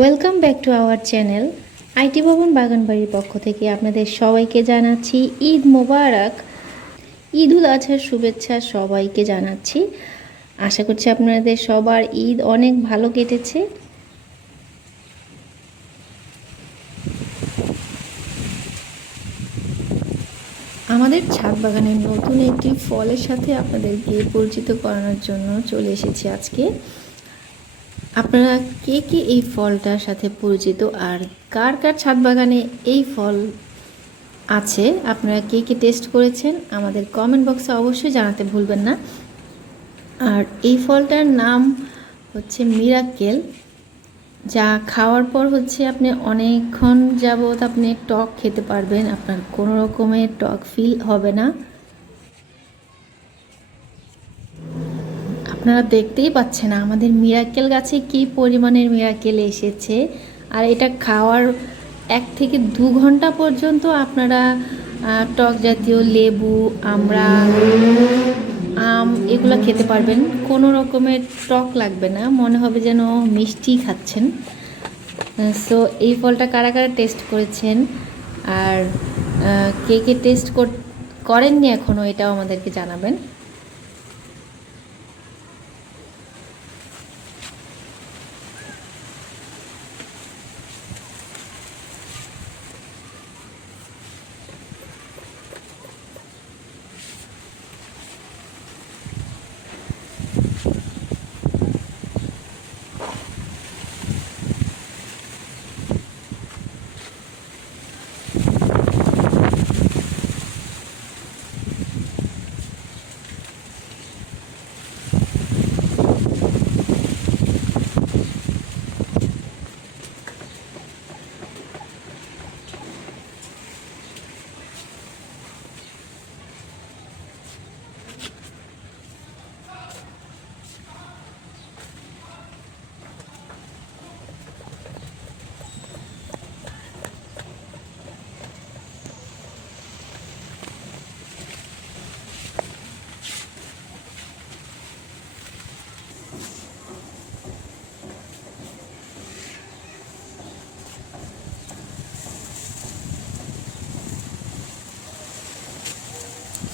Welcome back to our channel. IT ভবন বাগানবাড়ির পক্ষ থেকে আপনাদের সবাইকে জানাচ্ছি ঈদ মোবারক। ঈদ উল আজহার শুভেচ্ছা সবাইকে জানাচ্ছি। আশা করছি আপনাদের সবার ঈদ অনেক ভালো কেটেছে। আমাদের ছাদ বাগানের নতুন একটি ফলের সাথে আপনাদেরকে পরিচিত করানোর জন্য চলে এসেছি আজকে। আপনারা কে কে এই ফলটার সাথে পরিচিত আর কার কার ছাদ বাগানে এই ফল আছে, আপনারা কে কে টেস্ট করেছেন আমাদের কমেন্ট বক্সে অবশ্যই জানাতে ভুলবেন না। আর এই ফলটার নাম হচ্ছে মিরাক্কেল, যা খাওয়ার পর হচ্ছে আপনি অনেকক্ষণ যাবত আপনি টক খেতে পারবেন, আপনার কোনো রকমের টক ফিল হবে না। আপনারা দেখতেই পাচ্ছেন আমাদের মিরাক্কেল গাছে কী পরিমাণের মিরাক্কেল এসেছে। আর এটা খাওয়ার 1 থেকে 2 ঘন্টা পর্যন্ত আপনারা টক জাতীয় লেবু, আমড়া, আম এগুলো খেতে পারবেন। কোনো রকমের টক লাগবে না, মনে হবে যেন মিষ্টি খাচ্ছেন। সো এই ফলটা কারা কারা টেস্ট করেছেন আর কে কে টেস্ট করেননি এখনও, এটাও আমাদেরকে জানাবেন।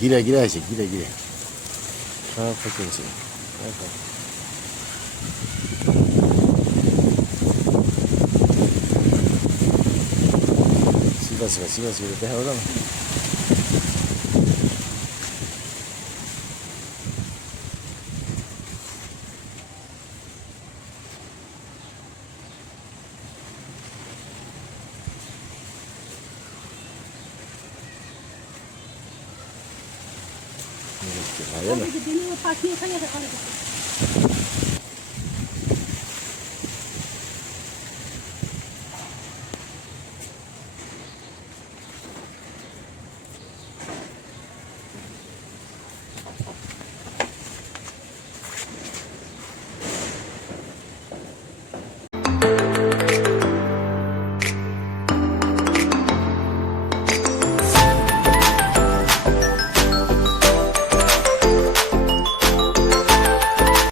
গিরা গিরা আছে, গিরা গিরা সব ফেকেছে। সিবা সিবা সিবা সিবা দেখা হলো না। ভালো না।